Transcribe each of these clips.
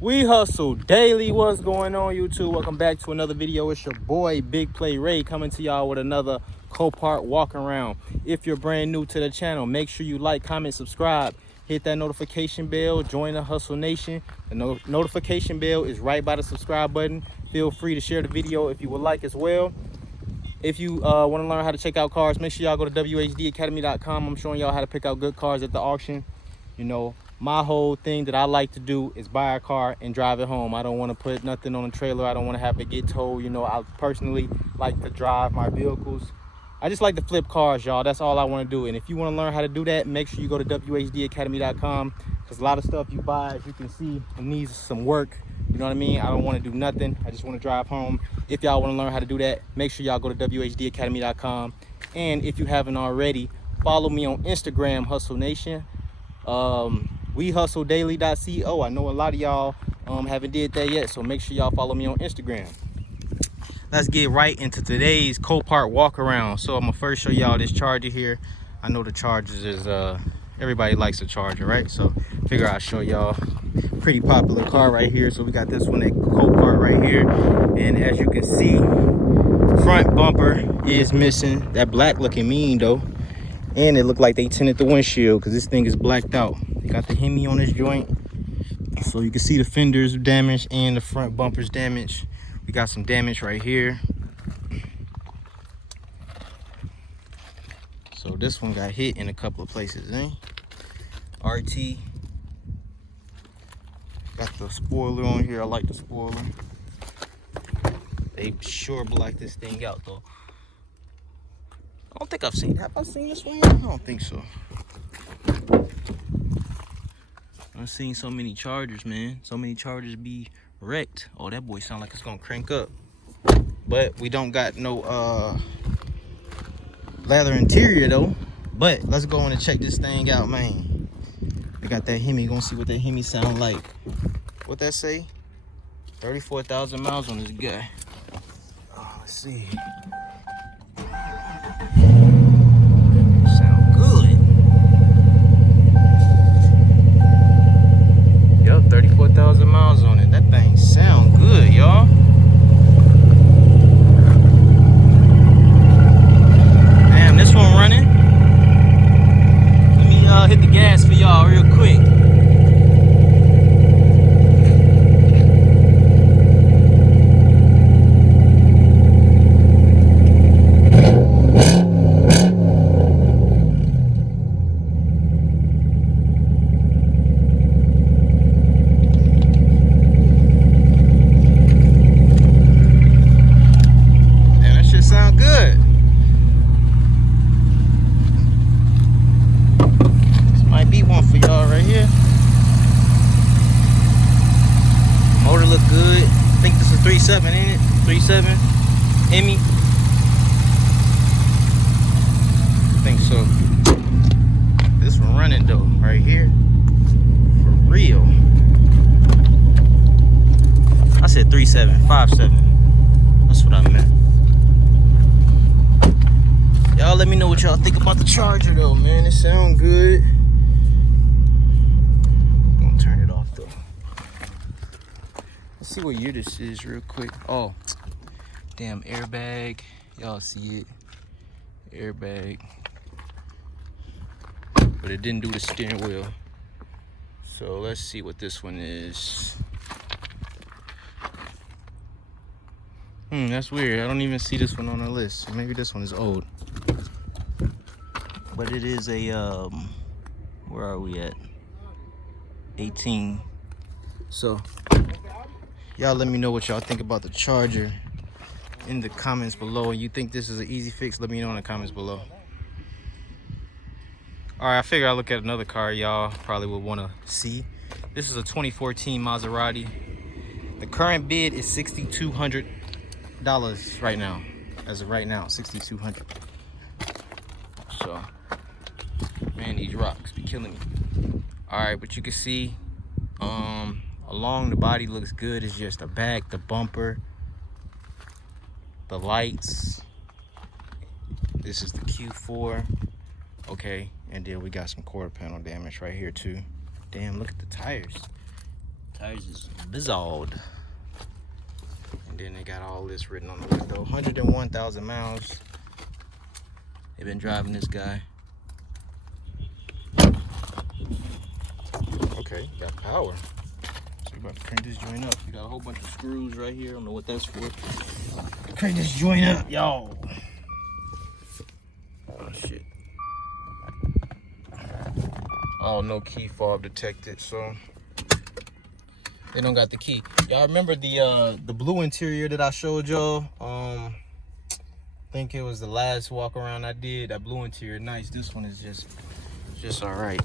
We Hustle Daily. What's going on, YouTube? Welcome back to another video. It's your boy Big Play Ray coming to y'all with another Copart walk around. If you're brand new to the channel, make sure you like, comment, subscribe, hit that notification bell, join the Hustle Nation. The notification bell is right by the subscribe button. Feel free to share the video if you would like as well. If you want to learn how to check out cars, make sure y'all go to wehustledaily.com. I'm showing y'all how to pick out good cars at the auction. You know, my whole thing that I like to do is buy a car and drive it home. I don't want to put nothing on a trailer. I don't want to have it get towed. You know, I personally like to drive my vehicles. I just like to flip cars, y'all. That's all I want to do. And if you want to learn how to do that, make sure you go to wehustledaily.com, because a lot of stuff you buy, as you can see, it needs some work. You know what I mean? I don't want to do nothing. I just want to drive home. If y'all want to learn how to do that, make sure y'all go to wehustledaily.com. And if you haven't already, follow me on Instagram, Hustle Nation. wehustledaily.co. I know a lot of y'all haven't did that yet, so make sure y'all follow me on Instagram. Let's get right into today's Copart walk around. So I'm gonna first show y'all this Charger here. I know the Chargers is everybody likes a Charger, right? So figure I'll show y'all. Pretty popular car right here. So we got this one at Copart right here, and as you can see, front bumper is missing. That black looking mean though, and it looked like they tinted the windshield because this thing is blacked out. They got the Hemi on this joint, so you can see the fenders damaged and the front bumpers damaged. We got some damage right here. So this one got hit in a couple of places, eh? RT. Got the spoiler on here. I like the spoiler. They sure blacked this thing out though. I don't think I've seen this one yet? I don't think so. I've seen so many Chargers, man. So many Chargers be wrecked. Oh, that boy sound like it's gonna crank up. But we don't got no leather interior though. But let's go on and check this thing out, man. I got that Hemi. Gonna see what that Hemi sound like. What that say? 34,000 miles on this guy. Oh, let's see. Sound good. Yup, 34,000 miles on it. That thing sound good, y'all. Damn, this one running. Let me hit the gas for y'all real quick. Motor look good. I think this is 3.7, ain't it? 3.7 Hemi. I think so. This one running though, right here. For real. I said 3.7, 5.7. That's what I meant. Y'all let me know what y'all think about the Charger though, man. It sound good. Let's see what year this is real quick. Oh, damn, airbag. Y'all see it. Airbag. But it didn't do the steering wheel. So let's see what this one is. That's weird. I don't even see this one on the list. So maybe this one is old. But it is a, where are we at? 18. So y'all let me know what y'all think about the Charger in the comments below. And you think this is an easy fix, let me know in the comments below. All right, I figure I'll look at another car y'all probably would want to see. This is a 2014 Maserati. The current bid is $6,200 right now. As of right now, $6,200. So, man, these rocks be killing me. All right, but you can see, along the body looks good. It's just the back, the bumper, the lights. This is the Q4. Okay, and then we got some quarter panel damage right here too. Damn, look at the tires. Tires is bizzled. And then they got all this written on the window. 101,000 miles. They've been driving this guy. Okay, got power. So we're about to crank this joint up. We got a whole bunch of screws right here. I don't know what that's for. Crank this joint up, y'all. Oh shit. Oh, no key fob detected, so they don't got the key. Y'all remember the blue interior that I showed y'all? I think it was the last walk around I did. That blue interior, nice. This one is just all right.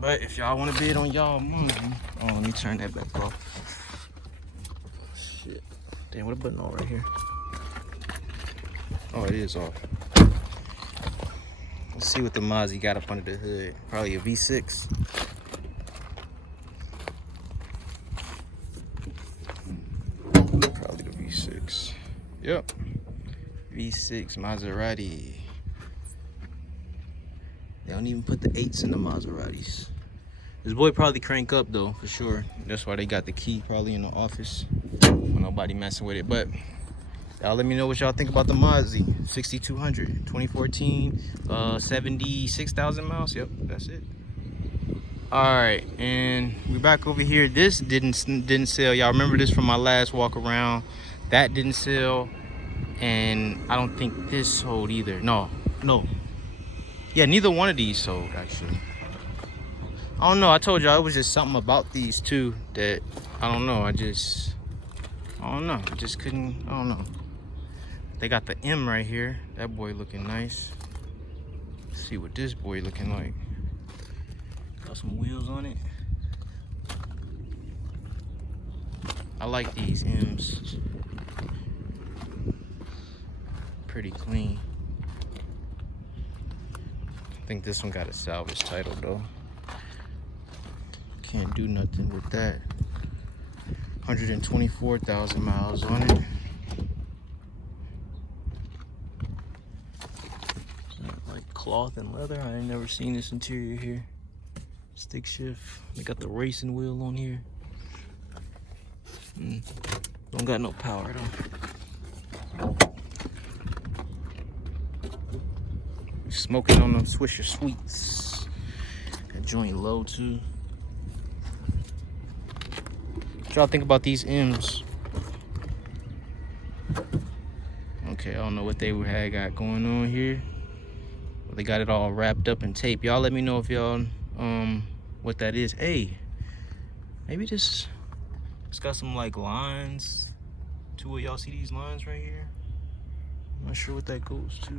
But if y'all want to bid on y'all money, oh, let me turn that back off. Shit. Damn, what a button on right here? Oh, it is off. Let's see what the Mozzie got up under the hood. Probably a V6. Probably the V6. Yep. V6 Maserati. They don't even put the 8s in the Maseratis. This boy probably crank up though, for sure. That's why they got the key probably in the office. Nobody messing with it. But y'all let me know what y'all think about the Mozzie 6200 2014, 76,000 miles. Yep, that's it. All right, and we're back over here. This didn't sell. Y'all remember this from my last walk around? That didn't sell, and I don't think this sold either. No. Yeah, neither one of these sold actually. I don't know. I told y'all it was just something about these two that I don't know. I just couldn't. I don't know. They got the M right here. That boy looking nice. Let's see what this boy looking like. Got some wheels on it. I like these M's. Pretty clean. I think this one got a salvage title though. Can't do nothing with that. 124,000 miles on it. Like cloth and leather. I ain't never seen this interior here. Stick shift. They got the racing wheel on here. Don't got no power though. Smoking on them Swisher Sweets. That joint low too. What y'all think about these M's? Okay, I don't know what they had got going on here. But they got it all wrapped up in tape. Y'all let me know if y'all what that is. Hey, maybe it's got some like lines to it. Y'all see these lines right here? I'm not sure what that goes to.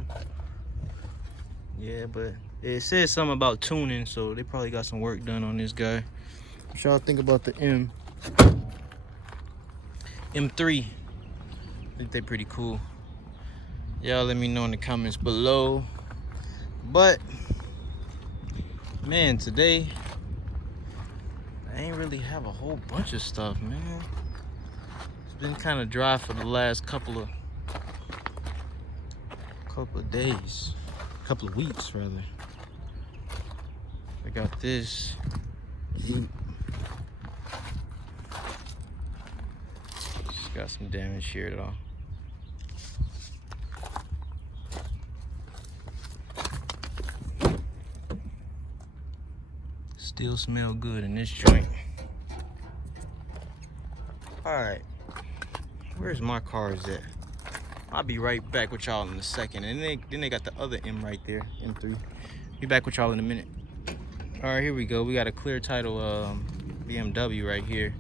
Yeah, but it says something about tuning, so they probably got some work done on this guy. What y'all think about the M3? I think they're pretty cool. Y'all let me know in the comments below. But man, today I ain't really have a whole bunch of stuff, man. It's been kind of dry for the last couple of days, couple of weeks rather. I got this Jeep. Just got some damage here at all. Still smell good in this joint. All right, where's my cars at? I'll be right back with y'all in a second. And then they got the other M right there, M3. Be back with y'all in a minute. All right, here we go. We got a clear title BMW right here.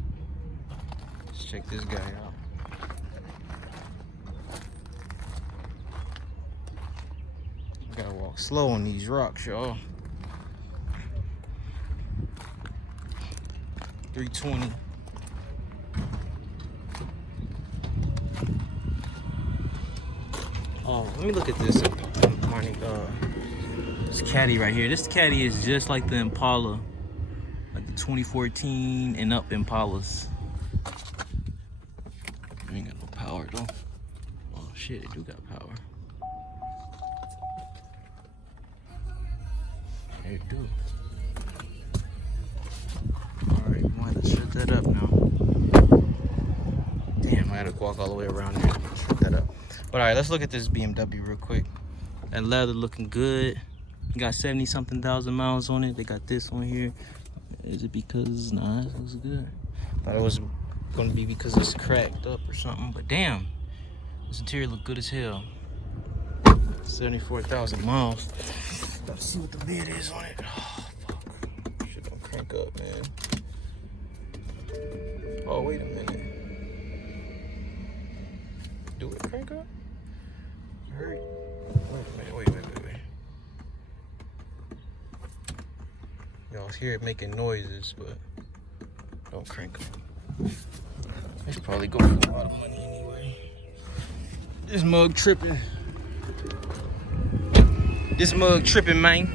Let's check this guy out. Gotta walk slow on these rocks, y'all. 320. Oh, let me look at this morning. This Caddy right here. This Caddy is just like the Impala, like the 2014 and up Impalas. Ain't got no power though. Oh shit, it do got power. It do. had to walk all the way around there to strip that up. But all right, let's look at this BMW real quick. That leather looking good. Got 70-something thousand miles on it. They got this on here. Is it because, nah, it looks good. Thought it was gonna be because it's cracked up or something, but damn, this interior look good as hell. 74,000 miles. Gotta see what the bid is on it. Oh, fuck. Shit don't crank up, man. Oh, wait a minute. Do it crank up? Hurry. Wait a minute, wait. Y'all hear it making noises, but don't crank up. I should probably go for a lot of money anyway. This mug tripping. Man.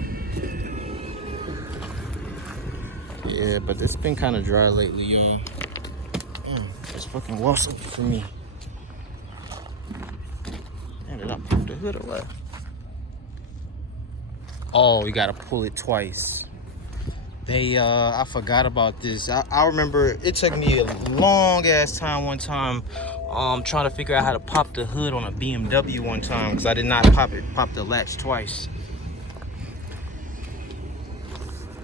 Yeah, but it's been kind of dry lately, y'all. It's fucking washed for me. Man, did I pull the hood or what? Oh, we gotta pull it twice. I forgot about this. I remember it took me a long ass time one time trying to figure out how to pop the hood on a BMW one time, because I did not pop the latch twice.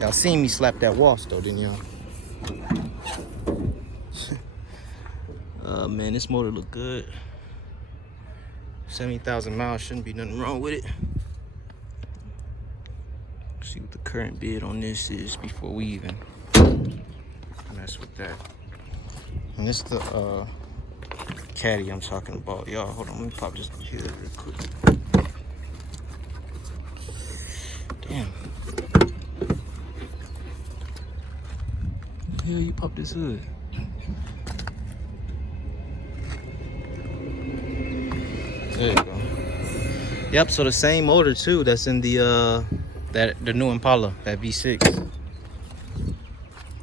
Y'all seen me slap that wash though, didn't y'all? Man, this motor look good. 70,000 miles, shouldn't be nothing wrong with it. See what the current bid on this is before we even mess with that. And this the caddy I'm talking about. Y'all, hold on, let me pop this here real quick. Damn. Hell, you pop this hood. There you go. Yep, so the same motor too that's in the new Impala, that V6.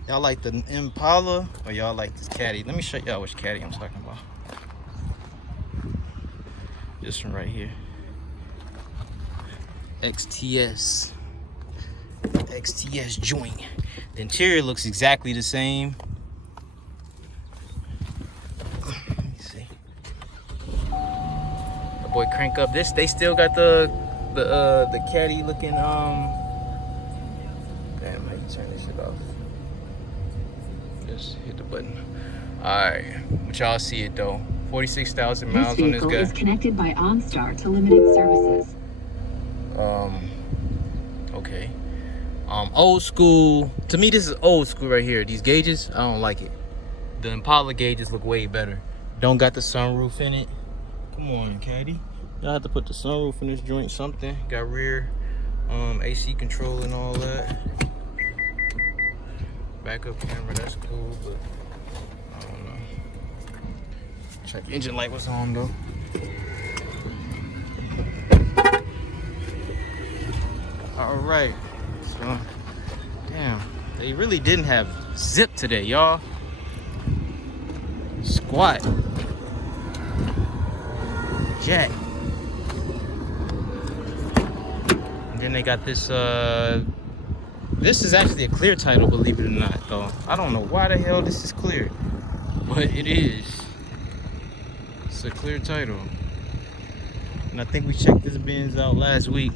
Y'all like the Impala or y'all like this caddy? Let me show y'all which caddy I'm talking about. This one right here. XTS joint. The interior looks exactly the same. Let me see. The boy crank up this. They still got the caddy looking damn, how you turn this shit off? Just hit the button. Alright, but y'all see it though. 46,000 miles on this guy. This vehicle is connected by OnStar to limited services. Okay. Old school. To me, this is old school right here. These gauges, I don't like it. The Impala gauges look way better. Don't got the sunroof in it. Come on, caddy. Y'all have to put the sunroof in this joint, something. Got rear AC control and all that. Backup camera, that's cool, but I don't know. Check the engine light was on though. All right, so damn, they really didn't have zip today, y'all. Squat. Jack. And then they got this this is actually a clear title, believe it or not, though. I don't know why the hell this is clear, but it is. It's a clear title. And I think we checked this Benz out last week.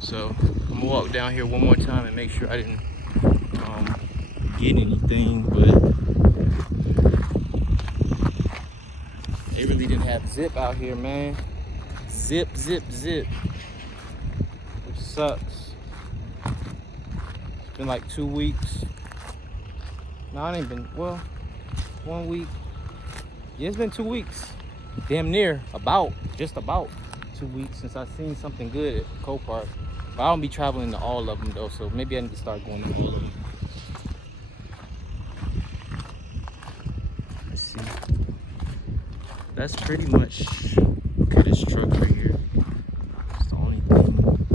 So I'm gonna walk down here one more time and make sure I didn't get anything, but they really didn't have zip out here, man. Zip, which sucks. It's been like 2 weeks. No, it ain't been, well, 1 week. Yeah, it's been 2 weeks. Damn near, just about 2 weeks since I've seen something good at Copart. But I don't be traveling to all of them though, so maybe I need to start going to all of them. Let's see. That's pretty much, okay, this truck right here. It's the only thing.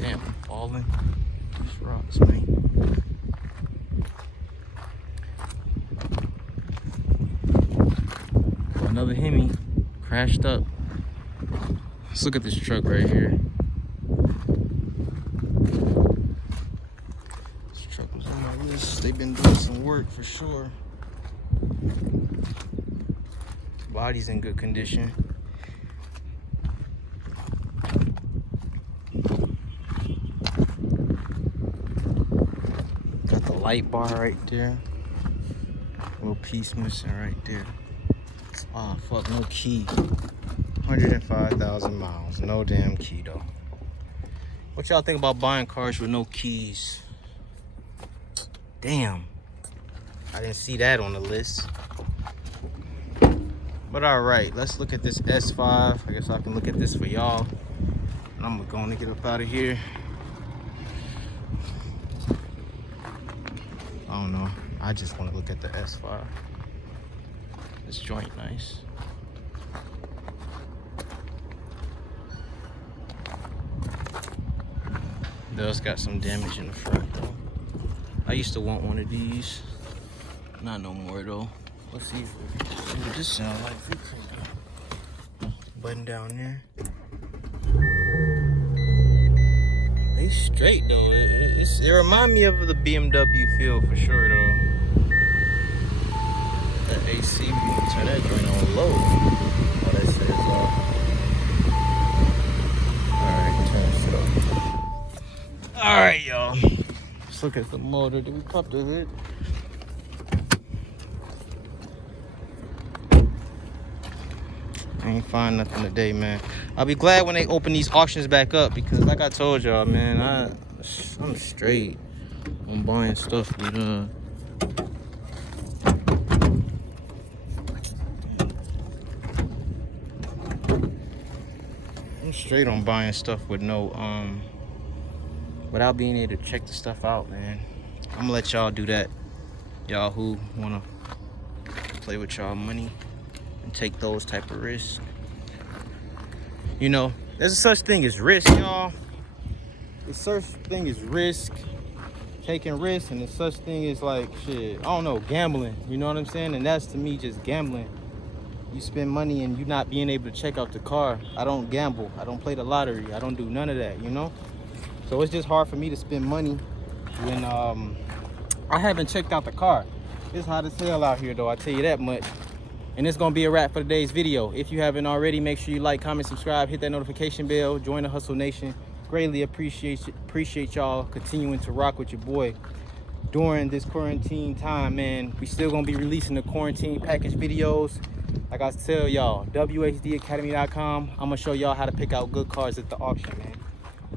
Damn, I'm falling. These rocks, man. Another Hemi crashed up. Let's look at this truck right here. This truck was on my list. They've been doing some work for sure. Body's in good condition. Got the light bar right there. Little piece missing right there. Ah, fuck, no key. 105,000 miles. No damn key though. What y'all think about buying cars with no keys? Damn. I didn't see that on the list. But alright, let's look at this S5. I guess I can look at this for y'all. And I'm going to get up out of here. I don't know. I just want to look at the S5. This joint nice. Does got some damage in the front though. I used to want one of these. Not no more though. Let's see what this sound like. Button down there. They straight though. It remind me of the BMW feel for sure though. That AC, we can turn that joint on low. Oh, that says off. Alright, turn this off. Alright, y'all. Let's look at the motor. Did we pop the hood? I ain't find nothing today, man. I'll be glad when they open these auctions back up because like I told y'all, man, I'm straight. I'm buying stuff with I'm straight on buying stuff with no without being able to check the stuff out, man. I'm gonna let y'all do that. Y'all who wanna play with y'all money and take those type of risks. You know, there's a such thing as risk, y'all. There's such thing as risk, taking risks, and there's such thing as like shit, I don't know, gambling. You know what I'm saying? And that's to me just gambling. You spend money and you not being able to check out the car. I don't gamble. I don't play the lottery. I don't do none of that, you know? So it's just hard for me to spend money when I haven't checked out the car. It's hot as hell out here though, I tell you that much. And it's gonna be a wrap for today's video. If you haven't already, make sure you like, comment, subscribe, hit that notification bell, join the Hustle Nation. Greatly appreciate y'all continuing to rock with your boy during this quarantine time, man. We still gonna be releasing the quarantine package videos. Like I tell y'all, wehustledaily.com. I'm gonna show y'all how to pick out good cars at the auction, man.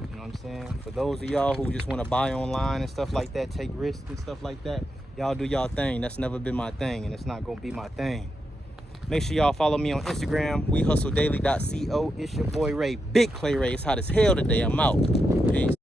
You know what I'm saying? For those of y'all who just want to buy online and stuff like that, take risks and stuff like that, y'all do y'all thing. That's never been my thing, and it's not gonna be my thing. Make sure y'all follow me on Instagram, wehustledaily.co. It's your boy Ray, Big Play Ray. It's hot as hell today. I'm out. Peace.